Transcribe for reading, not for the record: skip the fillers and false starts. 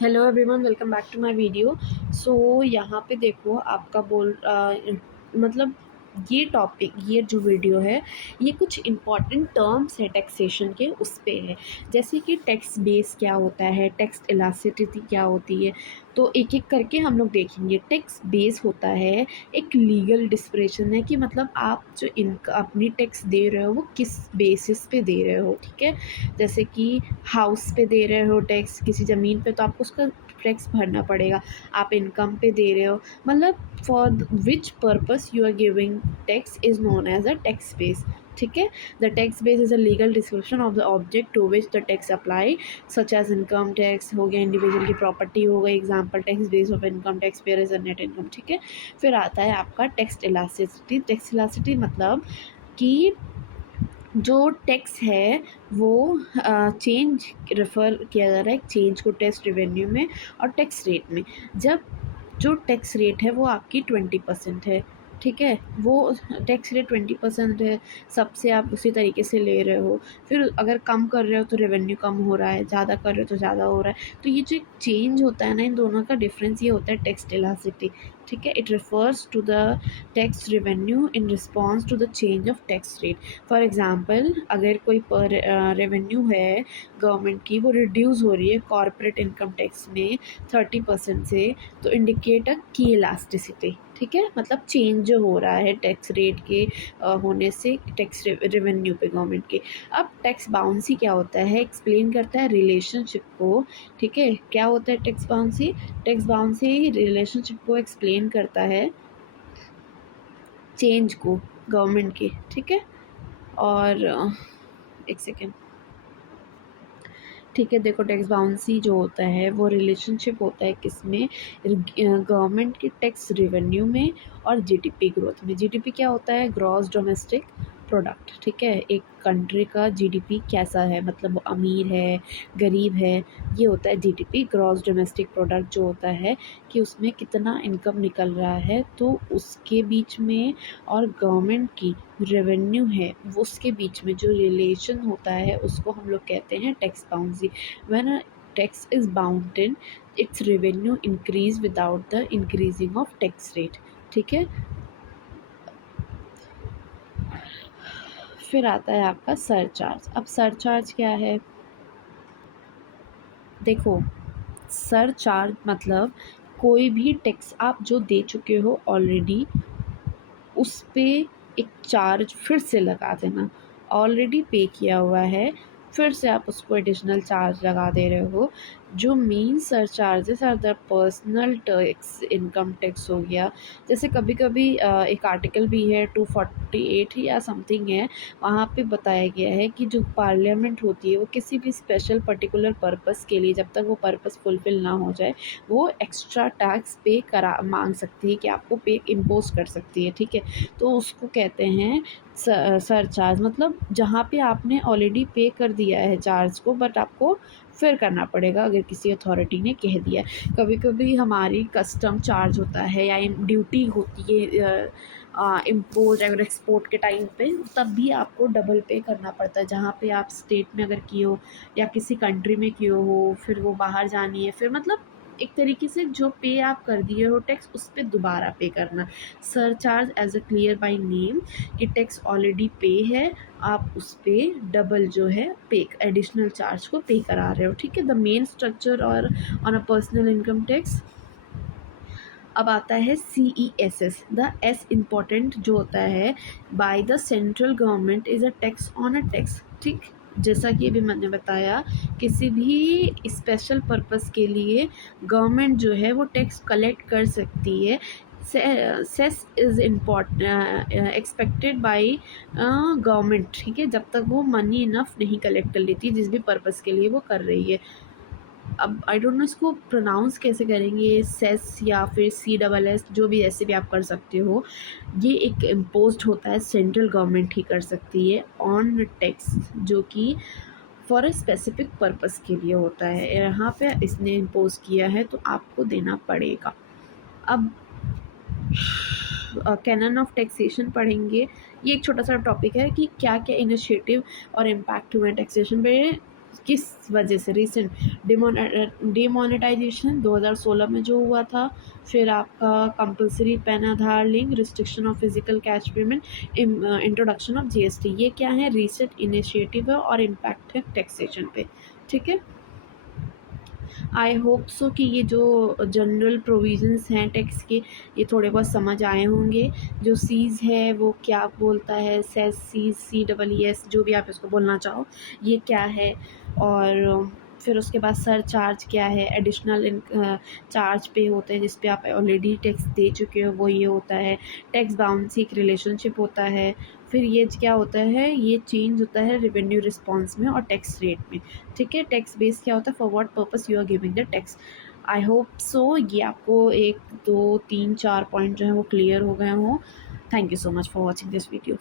Hello everyone, welcome back to my video. So यहाँ पे देखो आपका मतलब ये टॉपिक, ये जो वीडियो है, ये कुछ इम्पॉर्टेंट टर्म्स है टैक्सेशन के, उस पे है। जैसे कि टैक्स बेस क्या होता है, टैक्स इलास्टिसिटी क्या होती है, तो एक एक करके हम लोग देखेंगे। टैक्स बेस होता है एक लीगल डिस्क्रिप्शन है कि मतलब आप जो अपनी टैक्स दे रहे हो वो किस बेसिस पे दे रहे हो, ठीक है। जैसे कि हाउस पे दे रहे हो टैक्स, किसी ज़मीन पे, तो आपको उसका टैक्स भरना पड़ेगा। आप इनकम पे दे रहे हो, मतलब for which purpose you are giving tax is known as a tax base, ठीक है। The tax base is a legal description of the object to which the tax apply, such as income tax हो गया, individual की property हो गई, example tax base of income tax payer is a net income, ठीक है। फिर आता है आपका टैक्स इलास्टिसिटी। टैक्स इलास्टिसिटी मतलब कि जो टैक्स है वो चेंज रेफ़र किया जा रहा है, एक चेंज को टैक्स रेवेन्यू में और टैक्स रेट में। जब जो टैक्स रेट है वो आपकी 20% है, ठीक है। वो टैक्स रेट 20% है, सबसे आप उसी तरीके से ले रहे हो। फिर अगर कम कर रहे हो तो रेवेन्यू कम हो रहा है, ज़्यादा कर रहे हो तो ज़्यादा हो रहा है। तो ये जो एक चेंज होता है ना, इन दोनों का डिफरेंस ये होता है टैक्स इलास्टिसिटी, ठीक है। It refers to the tax revenue in response to the change of tax rate. For example, अगर कोई पर रेवेन्यू है गवर्नमेंट की, वो रिड्यूस हो रही है कॉर्पोरेट इनकम टैक्स में 30% से, तो इंडिकेट अ की इलास्टिसिटी, ठीक है। मतलब चेंज जो हो रहा है टैक्स रेट के होने से टैक्स रेवेन्यू पे गवर्नमेंट के। अब टैक्स बाउंसी क्या होता है, एक्सप्लेन करता है रिलेशनशिप को, ठीक है। क्या होता है tax bouncy? Tax bouncy relationship को एक्सप्लेन करता है, चेंज को गवर्नमेंट के, ठीक है। और एक सेकेंड, ठीक है। देखो, टैक्स बाउंसी जो होता है वो रिलेशनशिप होता है किसमें, गवर्नमेंट के टैक्स रेवेन्यू में और जीडीपी ग्रोथ में। जीडीपी क्या होता है? ग्रॉस डोमेस्टिक प्रोडक्ट, ठीक है। एक कंट्री का जीडीपी कैसा है, मतलब वो अमीर है, गरीब है, ये होता है जीडीपी। ग्रॉस डोमेस्टिक प्रोडक्ट जो होता है कि उसमें कितना इनकम निकल रहा है, तो उसके बीच में और गवर्नमेंट की रेवेन्यू है वो, उसके बीच में जो रिलेशन होता है उसको हम लोग कहते हैं tax buoyancy. When a tax is bounded, it's revenue increase without the increasing of tax rate, ठीक है। फिर आता है आपका सरचार्ज। अब सरचार्ज क्या है? देखो, सरचार्ज मतलब कोई भी टैक्स आप जो दे चुके हो ऑलरेडी, उस पे एक चार्ज फिर से लगा देना। ऑलरेडी पे किया हुआ है, फिर से आप उसको एडिशनल चार्ज लगा दे रहे हो। जो main surcharges are the personal tax, income tax हो गया। जैसे कभी कभी एक आर्टिकल भी है 248 या समथिंग है, वहाँ पे बताया गया है कि जो पार्लियामेंट होती है वो किसी भी स्पेशल पर्टिकुलर पर्पस के लिए, जब तक वो पर्पस फुलफ़िल ना हो जाए, वो एक्स्ट्रा टैक्स पे करा मांग सकती है, कि आपको पे इम्पोज कर सकती है, ठीक है। तो उसको कहते हैं सरचार्ज। मतलब जहाँ पे आपने ऑलरेडी पे कर दिया है चार्ज को, बट आपको फिर करना पड़ेगा अगर किसी अथॉरिटी ने कह दिया। कभी कभी हमारी कस्टम चार्ज होता है या ड्यूटी होती है इम्पोज और एक्सपोर्ट के टाइम पे, तब भी आपको डबल पे करना पड़ता है। जहाँ पे आप स्टेट में अगर किए हो या किसी कंट्री में किए हो, फिर वो बाहर जानी है, फिर मतलब एक तरीके से जो पे आप कर दिए हो टैक्स, उस पर दोबारा पे करना। Surcharge as a clear by name कि टैक्स ऑलरेडी पे है, आप उस पर डबल जो है पे एडिशनल चार्ज को पे करा रहे हो, ठीक है। द मेन स्ट्रक्चर और on a personal income tax. अब आता है CESS। द एस इम्पॉर्टेंट जो होता है, by the central government is a tax on a tax, ठीक। जैसा कि अभी मैंने बताया, किसी भी स्पेशल पर्पस के लिए गवर्नमेंट जो है वो टैक्स कलेक्ट कर सकती है। Cess is important expected by government, ठीक है, जब तक वो मनी इनफ नहीं कलेक्ट कर लेती जिस भी पर्पस के लिए वो कर रही है। अब आई डोंट नो इसको प्रोनाउंस कैसे करेंगे, सेस या फिर CSS, जो भी, ऐसे भी आप कर सकते हो। ये एक इम्पोज्ड होता है, सेंट्रल गवर्नमेंट ही कर सकती है ऑन टैक्स, जो कि फॉर अ स्पेसिफिक पर्पस के लिए होता है। यहाँ पे इसने इम्पोज किया है तो आपको देना पड़ेगा। अब कैनन ऑफ टैक्सेशन पढ़ेंगे। ये एक छोटा सा टॉपिक है कि क्या क्या इनिशिएटिव और इम्पैक्ट हुए टैक्सेशन पे किस वजह से रिसेंट डिमोनेटाइजेशन 2016 में जो हुआ था, फिर आपका compulsory pan Aadhaar link, restriction of physical cash payment, introduction of GST. ये क्या है, रिसेंट इनिशिएटिव है और इम्पैक्ट है टैक्सेशन पे। ठीक है, आई होप सो कि ये जो जनरल प्रोविजंस हैं टैक्स के, ये थोड़े बहुत समझ आए होंगे। जो सीज़ है वो क्या बोलता है, सेस सीज, CEES, जो भी आप इसको बोलना चाहो, ये क्या है, और फिर उसके बाद सर चार्ज क्या है, एडिशनल चार्ज पे होते हैं जिस पे आप ऑलरेडी टैक्स दे चुके हो, वो ये होता है। टैक्स बाउंसी एक रिलेशनशिप होता है। फिर ये क्या होता है, ये चेंज होता है रेवेन्यू रिस्पॉन्स में और टैक्स रेट में। ठीक है, टैक्स बेस क्या होता है, for what purpose you are giving the tax. I hope so ये आपको 1 2 3 4 पॉइंट जो है वो क्लियर हो गए हों। Thank you so much for watching this video.